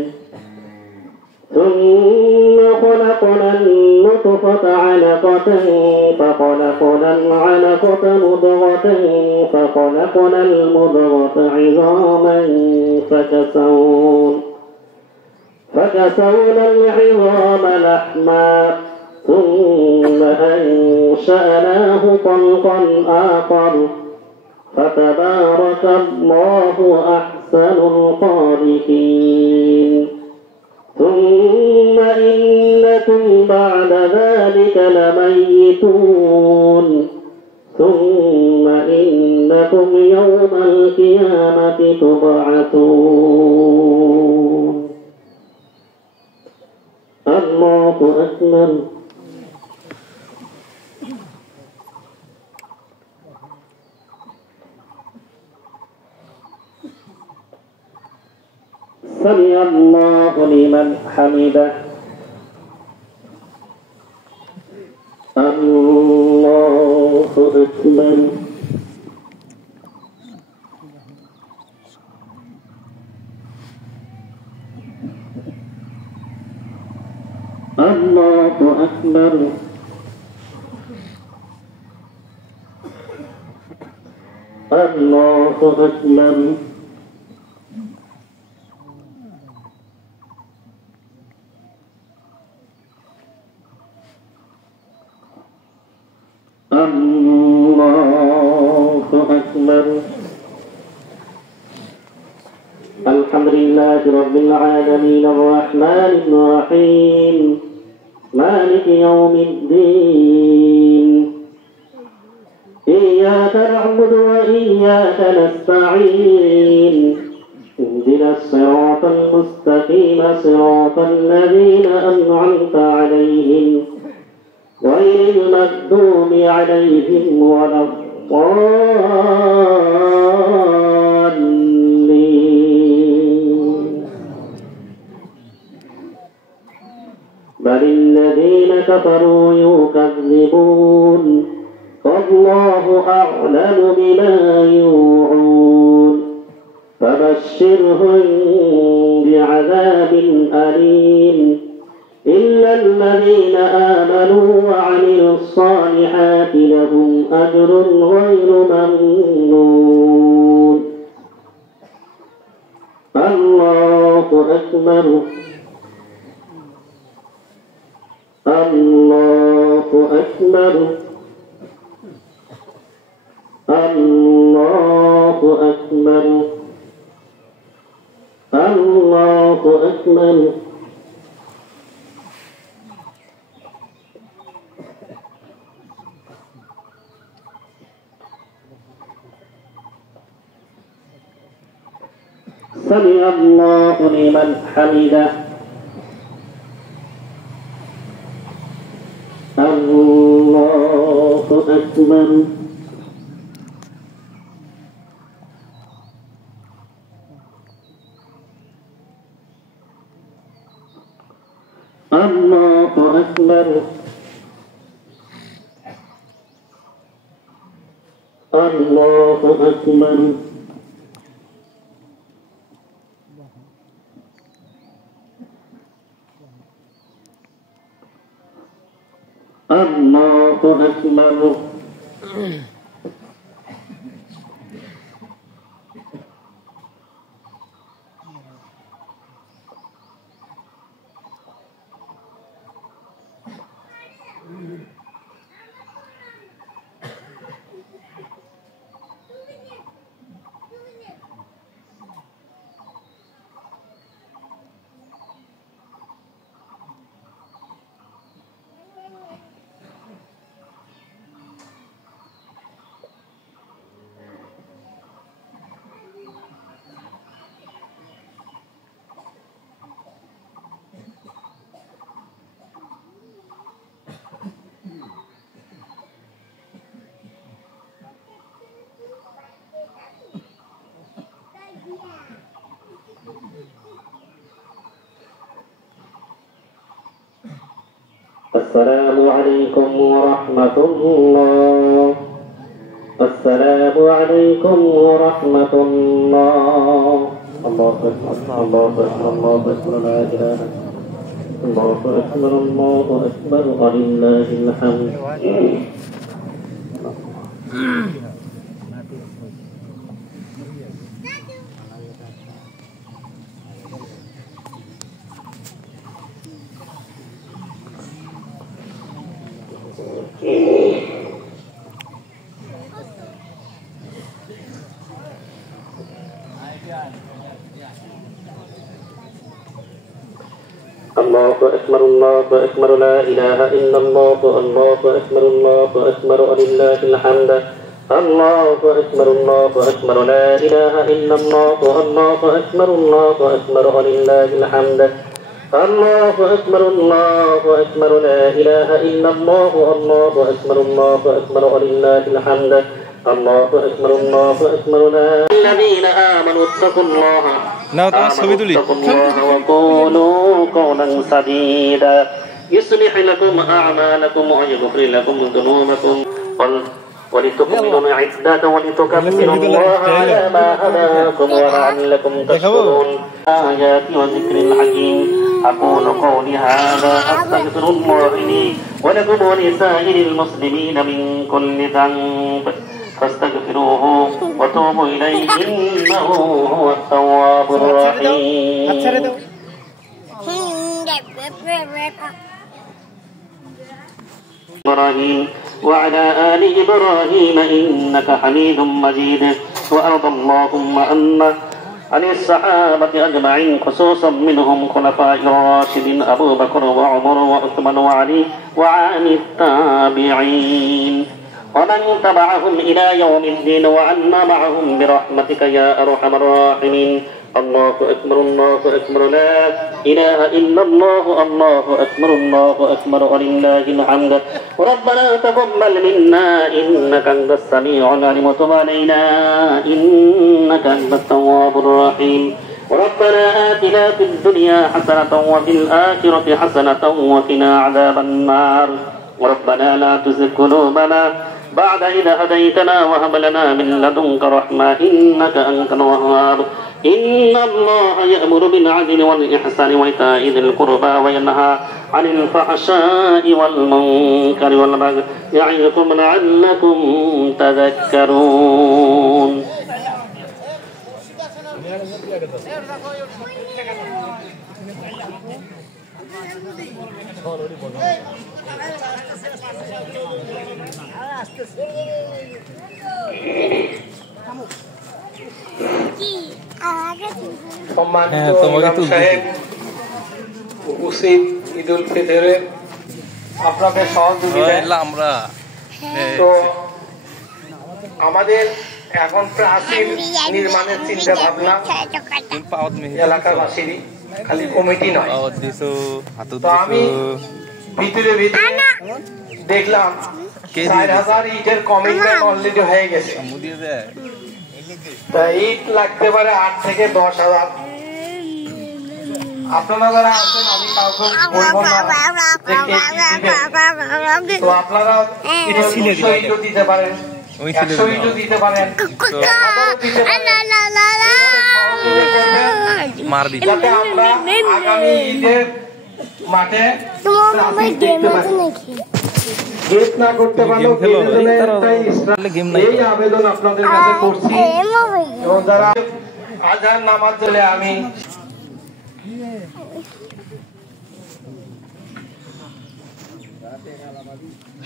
ثم خلقنا النطفة علقة فخلقنا العلقة مضغة فخلقنا المضغة عظاما فكسونا العظام لحما ثم أنشأناه خلقا آخر فتبارك الله أحسن الخالقين ثم إنكم بعد ذلك لميتون ثم إنكم يوم القيامة تبعثون الله أكبر سمع الله لمن حمده الله أكبر الله أكبر الله أكبر الله أكبر الحمد لله رب العالمين الرحمن الرحيم مالك يوم الدين إياك نعبد وإياك نستعين اهدنا الصراط المستقيم صراط الذين أنعمت عليهم غير المغضوب عليهم ولا الضالين بل الذين كفروا يكذبون فالله أعلم بما يوعون فبشرهم بعذاب أليم إلا الذين آمنوا وعملوا الصالحات لهم أجر غير ممنون الله أكبر الله أكبر الله أكبر الله أكبر سمع الله لمن حمده الله أكبر الله أكبر الله أكبر الله أكبر السلام عليكم ورحمة الله السلام عليكم ورحمة الله الله أكبر الله أكبر الله أكبر لا إله الله أكبر الله أكبر ولله الحمد الله أكبر الله أكبر لا إله إلا الله الله أكبر الله أكبر ولله الحمد الله أكبر الله أكبر لا إله إلا الله الله أكبر الله أكبر ولله الحمد الله أكبر الله أكبر لا إله إلا الله الله أكبر الله أكبر ولله الحمد الله أكبر الله أكبر لا الذين آمنوا اتقوا الله اتقوا الله وقولوا قولا سديدا يصلح لكم أعمالكم ويغفر لكم ذنوبكم ولتكملوا العدة ولتكبروا الله على ما هداكم ولعلكم تشكرون آيات وذكر الحكيم أقول قولي هذا أستغفر الله لي ولكم ولسائر المسلمين من كل ذنب فاستغفروه وتوبوا إليه إنه هو التواب الرحيم إبراهيم وعلى آل إبراهيم إنك حميد مجيد وأرض اللهم عن الصحابة أجمعين خصوصا منهم خلفاء الراشدين أبو بكر وعمر وعثمان وعلي وعن التابعين ومن تبعهم إلى يوم الدين وعنا معهم برحمتك يا أرحم الراحمين الله أكبر الله أكبر لا إله إلا الله الله أكبر ولله الحمد ربنا تقبل منا إنك أنت السميع العليم وتب علينا إنك أنت التواب الرحيم ربنا آتنا في الدنيا حسنة وفي الآخرة حسنة وقنا عذاب النار ربنا لا تزغ قلوبنا بعد إذا هديتنا وهب لنا من لدنك رحمة إنك أنت الوهاب إن الله يأمر بالعدل والإحسان وإيتاء ذي القربى وينهى عن الفحشاء والمنكر والبغي يعظكم لعلكم تذكرون সম্মানিত ইমাম সাহেব, উপস্থিত ঈদ উল ফিতরের আপনাদের সহযোগিতায় আমরা তো আমাদের এখন প্রাচীর নির্মাণের চিন্তা ভাবনা এলাকাবাসীরই, খালি কমিটি নয়। তো আমি ভিতরে দেখলাম 4000 ইটের কমিটমেন্ট অলরেডি হয়ে গেছে। ইট লাগতে পারে 8 থেকে 10,000। আপনারা যারা আছেন, আমি কাউকে বলবো না যে কে কি দিবেন। তো আপনারা 200 ইটও দিতে পারেন, 100 ইটও দিতে পারেন, যাতে আমরা আগামী ঈদের মাঠে গেট না করতে পারলেও এই আবেদন আপনাদের কাছে করছি। এবং যারা আজান নামাজ চলে আমি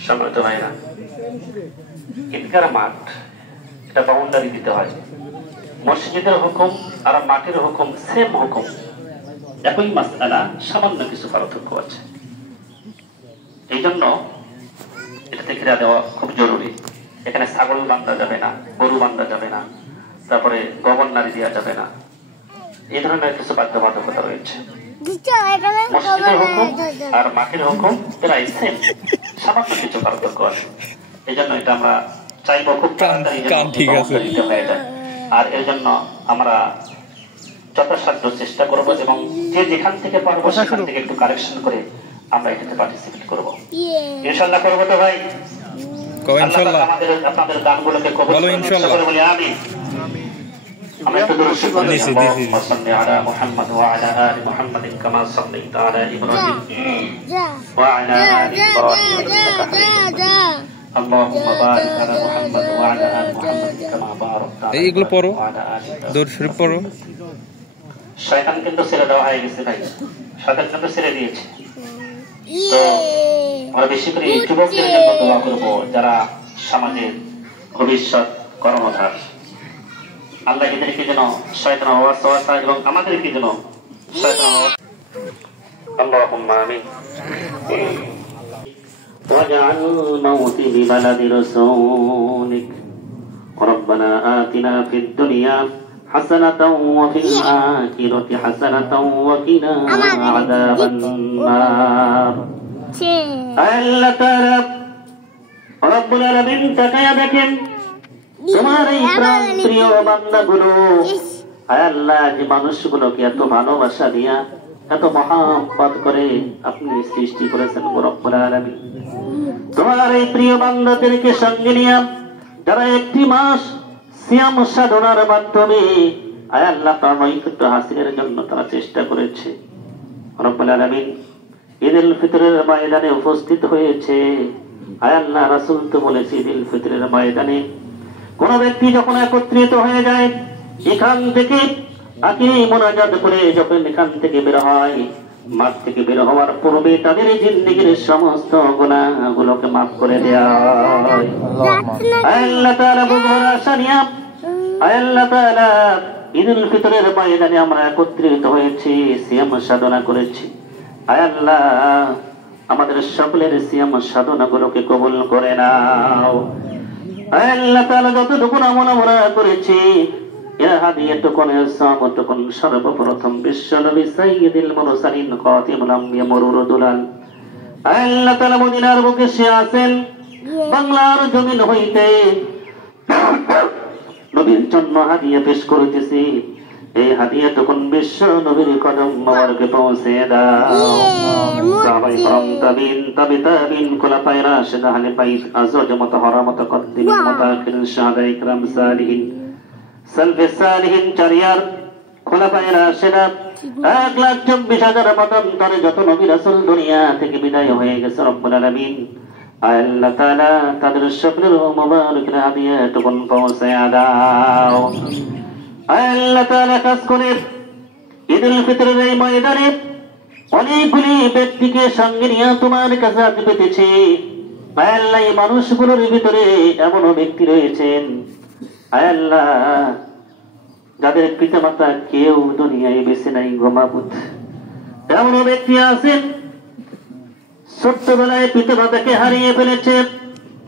সম্মানিত ভাইরা, ঈদগাহ মাঠ এটা বাউন্ডারি দিতে হয়। মসজিদের হুকুম আর মাঠের হুকুম সেম হুকুম, একই মাসআলা, সামান্য কিছু পার্থক্য আছে। এই জন্য এটাতে ঘেরা দেওয়া খুব জরুরি। এখানে ছাগল বান্ধা যাবে না, গরু বান্ধা যাবে না, তারপরে গোবর নারী দেওয়া যাবে না, এই ধরনের কিছু বাধ্যবাধকতা রয়েছে। মসজিদের হুকুম আর মাঠের হুকুম প্রায় সেম, সামান্য কিছু পার্থক্য আছে। এই জন্য এটা আমরা চাইবো খুব তাড়াতাড়ি হয়ে যায়। আর এর জন্য আমরা যথাসাধ্য চেষ্টা করবো এবং যে যেখান থেকে পারবো সেখান থেকে একটু কারেকশন করে আমরা এটাতে পার্টিসিপেট করবো। ইনশাআল্লাহ করবো তো ভাই? আপনাদের দানগুলোকে কবুল করে বলি আমিন। আমরা একটু দরুদ শরীফ পড়ি। আল্লাহুম্মা সাল্লি আলা মুহাম্মাদ ওয়া আলা আলি মুহাম্মাদিন কামা সাল্লাইতা আলা ইব্রাহিম ওয়া আলা আলি ইব্রাহিম ইন্নাকা হামিদুম মাজিদ। আল্লাহুম্মা বারিক আলা মুহাম্মাদ ওয়া আলা আলি মুহাম্মাদিন কামা বারাকতা আলা এইগুলো পড়ো, দরুদ শরীফ পড়ো। শয়তান কিন্তু ছেড়ে দেওয়া হয়ে গেছে ভাই, শয়তান কিন্তু ছেড়ে দিয়েছে। তো আমরা বেশি করে যুবকদের জন্য দোয়া করবো, যারা সমাজের ভবিষ্যৎ কর্মধার। আল্লাহ এদেরকে যেন শয়তান ওয়াসওয়াসা এবং আমাদেরকে যেন শয়তান আল্লাহুম্মা আমিন। واجعل الموت ببلد رسولك ربنا آتنا في الدنيا حسنة وفي الآخرة حسنة وقنا عذاب النار। আল্লাহ তাআলা রব্বুল আলামিন তাকায়া দেখেন তোমার এই প্রিয় বান্দাগুলো, আল্লাহ যে মানুষগুলোকে এত ভালোবাসা দিয়া এত মহব্বত করে আপনি সৃষ্টি করেছেন রব্বুল আলামিন। তোমার এই প্রিয় বান্দাদেরকে সঙ্গে নিয়ে যারা একটি মাস সিয়াম সাধনার মাধ্যমে আল্লাহ তার নৈকট্য হাসিলের জন্য তারা চেষ্টা করেছে রব্বুল আলামিন, ঈদ উল ফিতরের ময়দানে উপস্থিত হয়েছে। আল্লাহ রাসূল তো বলেছে ঈদ উল ফিতরের ময়দানে কোন ব্যক্তি যখন একত্রিত হয়ে যায়, এখান থেকে আগে মোনাজাত করে যখন এখান থেকে বের হয়, মাঠ থেকে বের হওয়ার পূর্বে তাদের জিন্দেগীর সমস্ত গুনাহগুলোকে মাফ করে দেয়া হয়। আল্লাহ তাআলা বুঝবার আশা নিয়ে আল্লাহ তাআলা ঈদ উল ফিতরের ময়দানে আমরা একত্রিত হয়েছি, সিয়াম সাধনা করেছি। আল্লাহ আমাদের সকলের সিয়াম সাধনাগুলোকে কবুল করে নাও। আল্লাহ তাআলা যতটুকু আমল আমরা করেছি ইয়া হাদিয়াতুকুন ইসলামতুকুন সর্বপ্রথম বিশ্ব নবী সাইয়্যিদুল মুরসালিন খাতিমুল আম্বিয়া মুরুদুলাল আল্লাহ তাআলা মদিনার বুকে সে আছেন বাংলার জমিন হইতে নবীর জন্য হাদিয়া পেশ করিতেছি এই হাদিয়াতুকুন বিশ্ব নবীর কদম মোবারকে পৌঁছে দাও সাহাবায়ে کرام তাবিন খুলাফায়ে রাশিদিন আহলে বাইত আজওয়াজ মুতাহহারা মুতাকদ্দিমিন মুতাআখিরিন শাহাদায়ে کرام সালিহিন সালফে সালিহিন চারিয়ার খুলাফায়ে রাশিদিন 1,24,000 পতন্তরে যত নবী রাসূল দুনিয়া থেকে বিদায় হয়ে গেছে রব্বুল আলামিন আল্লাহ তাআলা তাদের সকলের মোবারক হাদিয়াতুকুন পৌঁছে দাও আল্লাহ তাআলা কাজ করে ঈদুল ফিতরের এই ময়দানে অনেকগুলি ব্যক্তিকে সঙ্গে নিয়ে তোমার কাছে আসতে পেতেছি আল্লাহ এই মানুষগুলোর ভিতরে এমনও ব্যক্তি রয়েছেন আল্লাহ যাদের পিতা মাতা কেউ দুনিয়ায় বেঁচে নাই গো মাবুদ এমনও ব্যক্তি আছেন ছোট্টবেলায় পিতা মাতাকে হারিয়ে ফেলেছে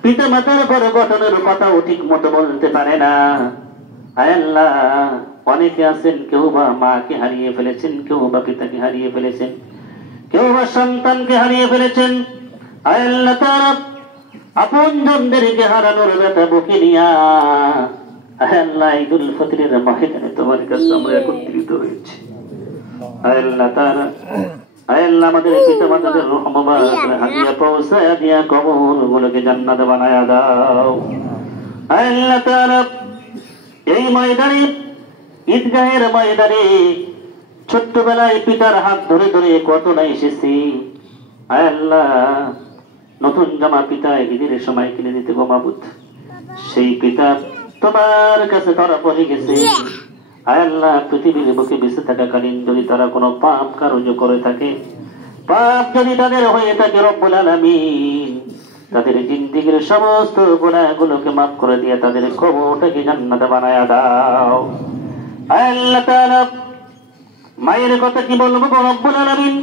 পিতা মাতার বড় ঘটনার কথাও ঠিক মতো বলতে পারে না আল্লাহ অনেকে আছেন কেউ বা মাকে হারিয়ে ফেলেছেন কেউ বা পিতাকে হারিয়ে ফেলেছেন কেউ বা সন্তানকে হারিয়ে ফেলেছেন আল্লাহ তাআলা আপনজনদেরকে হারানোর ব্যথা বুকে নিয়া আল্লাহ ঈদুল ফিতরের ময়দানে তোমার কাছে আমরা একত্রিত হয়েছি আল্লাহ তাআলা আল্লাহ আমাদের পিতা মাতাদের রূহ মুবারক হাদিয়া পৌঁছায়া দিয়া কবরগুলোকে জান্নাত বানায়া দাও আল্লাহ তাআলা এই ময়দানে ঈদগাহের ময়দানে ছোট্টবেলায় পিতার হাত ধরে ধরে কত না এসেছি আল্লাহ নতুন জামা পিতা ঈদের সময় কিনে দিতে গো মাবুদ সেই পিতা তোমার কাছে ধরা পড়ে গেছে আল্লাহ পৃথিবীর বুকে বেঁচে থাকাকালীন যদি তারা কোনো পাপ কার্য করে থাকে পাপ যদি তাদের হয়ে থাকে রব্বুল আলামিন তাদের জিন্দেগীর সমস্ত গুনাহগুলোকে মাফ করে দিয়ে তাদের কবরটাকে জান্নাত বানায়া দাও আল্লাহ তাআলা মায়ের কথা কি বলবো গো রব্বুল আলামিন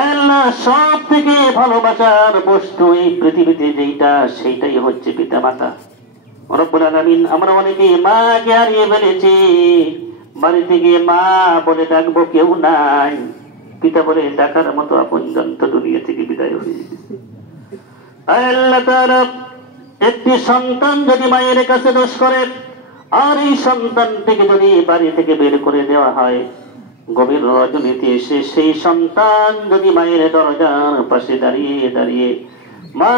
আল্লাহ সব থেকে ভালোবাসার বস্তু এই পৃথিবীতে যেটা সেইটাই হচ্ছে পিতা মাতা রব্বুল আলামিন আমরা অনেকে মাকে হারিয়ে ফেলেছি বাড়ি থেকে মা বলে ডাকবো কেউ নাই পিতা বলে ডাকার মতো আপনজন তো দুনিয়া থেকে বিদায় হয়ে গেছে আল্লাহ তাআলা একটি সন্তান যদি মায়ের কাছে দোষ করে আর এই সন্তানটিকে যদি বাড়ি থেকে বের করে দেওয়া হয় গভীর রজনীতে এসে সেই সন্তান যদি মায়ের দরজার পাশে দাঁড়িয়ে দাঁড়িয়ে মা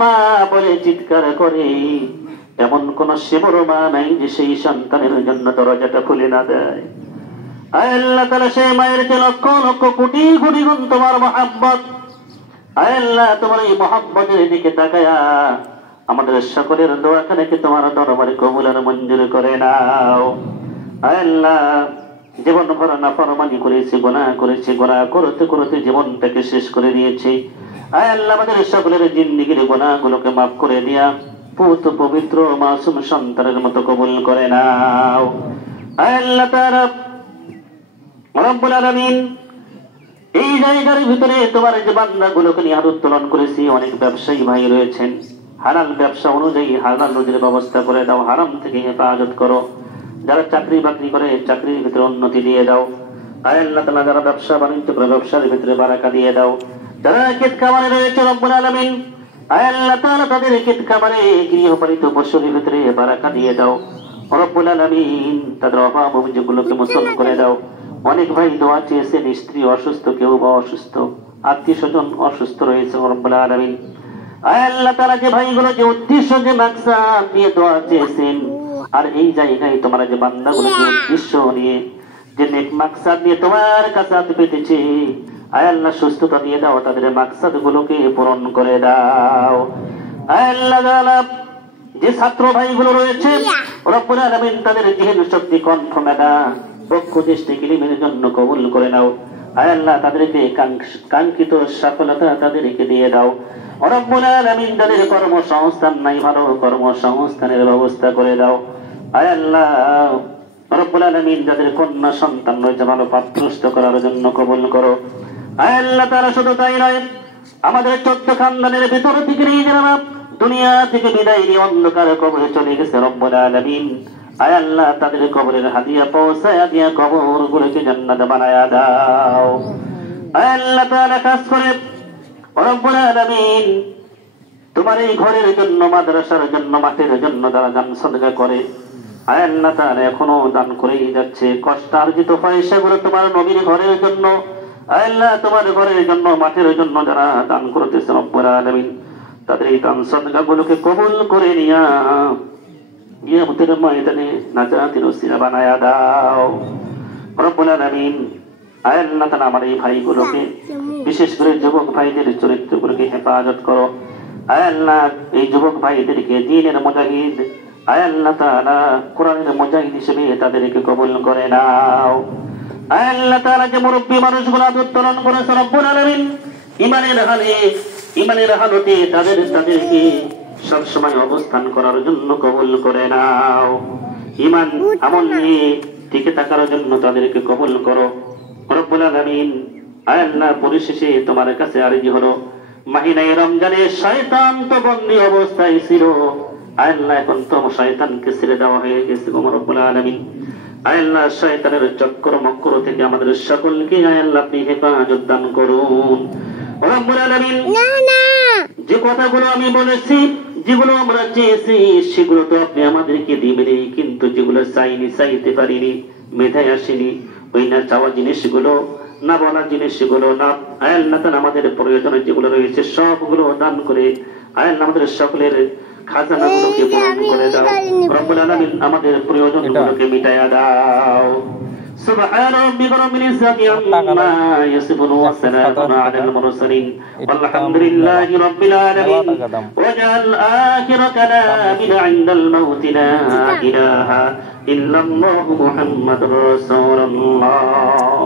মা বলে চিৎকার করে এমন কোন সেবর মা নাই যে সেই সন্তানের জন্য দরজাটা খুলে না দেয় আল্লাহ তাআলা সেই মায়ের যে লক্ষ লক্ষ কোটি কোটি গুণ তোমার মহব্বত আল্লাহ তোমার এই মহব্বতের দিকে তাকায়া আমাদের সকলের দোয়াখানাকে তোমার দরবারে কবুল আর মঞ্জুর করে নাও আল্লাহ জীবন ভরা নাফরমানি করেছি গুনাহ করেছি গুনাহ করতে করতে জীবনটাকে শেষ করে দিয়েছি আল্লাহ আমাদের সকলের জিন্দেগীর গুনাহগুলোকে মাফ করে দিয়া পুত পবিত্র মাসুম সন্তানের মতো কবুল করে নাও আল্লাহ তাআলা রব্বুল আলামিন এই জায়গার ভিতরে তোমার যে বান্দাগুলোকে নিয়ে হাত উত্তোলন করেছি অনেক ব্যবসায়ী ভাই রয়েছেন হালাল ব্যবসা অনুযায়ী হালাল রুজির ব্যবস্থা করে দাও হারাম থেকে হেফাজত করো যারা চাকরি বাকরি করে চাকরির ভিতরে উন্নতি দিয়ে দাও আল্লাহ তাআলা যারা ব্যবসা বাণিজ্য করে ব্যবসার ভিতরে বারাকা দিয়ে দাও যারা ক্ষেত খামারে রয়েছে রব্বুল আলামিন আল্লাহ তাআলা তাদের ক্ষেত খামারে গৃহপালিত পশুর ভিতরে বারাকা দিয়ে দাও রব্বুল আলামিন তাদের অভাব অভিযোগগুলোকে মোচন করে দাও অনেক ভাই দোয়া চেয়েছেন স্ত্রী অসুস্থ কেউ বা অসুস্থ আত্মীয় স্বজন অসুস্থ রয়েছে রব্বুল আলামিন আল্লাহ তাআলা যে ভাইগুলো যে উদ্দেশ্য যে মাকসাদ নিয়ে দোয়া চেয়েছেন আর এই জায়গায় তোমার যে বান্দাগুলো যে উদ্দেশ্য নিয়ে যে নেক মাকসাদ নিয়ে তোমার কাছে আসতে পেতেছে আল্লাহ সুস্থতা দিয়ে দাও তাদের মাকসাদ গুলোকে পূরণ করে দাও আল্লাহ তাআলা যে ছাত্র ভাইগুলো রয়েছে রব্বুল আলামিন তাদের জিহ্ন শক্তি কণ্ঠ মেধা বক্ষ দেশ থেকে ইলমের জন্য কবুল করে নাও আল্লাহ তাদেরকে কাঙ্ক্ষিত সফলতা তাদেরকে দিয়ে দাও রব্বুল আলামিন তাদের কর্মসংস্থান নাই ভালো কর্মসংস্থানের ব্যবস্থা করে দাও আল্লাহ রব্বুল আলামিন যাদের কন্যা সন্তান রয়েছে ভালো পাত্রস্থ করার জন্য কবুল করো আল্লাহ তাআলা শুধু তাই নয় আমাদের 14 খানদানের ভিতর থেকে যারা দুনিয়া থেকে বিদায় নিয়ে অন্ধকার কবরে চলে গেছে রব্বুল আলামিন আয় আল্লাহ তাদের কবরের হাদিয়া পৌঁছায়া দিয়া কবর গুলোকে জান্নাত বানায়া দাও। আয় আল্লাহ তাআলা কাজ করে রব্বুল আলামিন তোমার এই ঘরের জন্য, মাদ্রাসার জন্য, মাঠের জন্য যারা দান সদকা করে আয় আল্লাহ তাআলা এখনো দান করেই যাচ্ছে। কষ্টার্জিত পয়সাগুলো তোমার নবীর ঘরের জন্য, আয় আল্লাহ তোমার ঘরের জন্য, মাঠের জন্য যারা দান করতেছে রব্বুল আলামিন তাদের এই দান সদকা গুলোকে কবুল করে নিয়া কিয়ামতের ময়দানে নাজাতের ওসিলা বানায়া দাও রব্বুল আলামিন। আয় আল্লাহ তাআলা আমার এই ভাইগুলোকে, বিশেষ করে যুবক ভাইদের চরিত্রগুলোকে হেফাজত করো। আয় আল্লাহ এই যুবক ভাইদেরকে দ্বীনের মুজাহিদ, আয় আল্লাহ তাআলা কোরআনের মুজাহিদ হিসেবে তাদেরকে কবুল করে নাও। আয় আল্লাহ তাআলা যে মুরব্বী মানুষগুলো উত্তোলন করেছে রব্বুল আলামিন ইমানের হালতে তাদেরকে সবসময় অবস্থান করার জন্য কবুল করে নাও। ঈমান আমল নিয়ে টিকে থাকার জন্য তাদেরকে কবুল করো রব্বুল আলামিন। আয় আল্লাহ পরিশেষে তোমার কাছে আরজি হলো, মাহিনায় রমজানে শয়তান তো বন্দী অবস্থায় ছিল, আয় আল্লাহ এখন তো শয়তানকে ছেড়ে দেওয়া হয়ে গেছে রব্বুল আলামিন। আয় আল্লাহ শয়তানের চক্র মক্র থেকে আমাদের সকলকে আয় আল্লাহ আপনি হেফাজত দান করুন রব্বুল আলামিন। যে কথাগুলো আমি বলেছি, যেগুলো আমরা চেয়েছি সেগুলো তো আপনি আমাদেরকে দিবেনই, কিন্তু যেগুলো চাইতে পারিনি, মেধায় আসেনি, ওই না চাওয়া জিনিসগুলো, না বলা জিনিসগুলো, না আয় আল্লাহ তাআলা আমাদের প্রয়োজনে যেগুলো রয়েছে সবগুলো দান করে আয় আল্লাহ আমাদের সকলের খাজানাগুলোকে পূরণ করে দাও রব্বুল আলামিন। আমাদের প্রয়োজনগুলোকে মিটায়া দাও। سبحان ربك رب العزة عما يصفون وسلام على المرسلين والحمد لله رب العالمين. واجعل آخر كلامنا عند الموت لا إله إلا الله محمد رسول الله.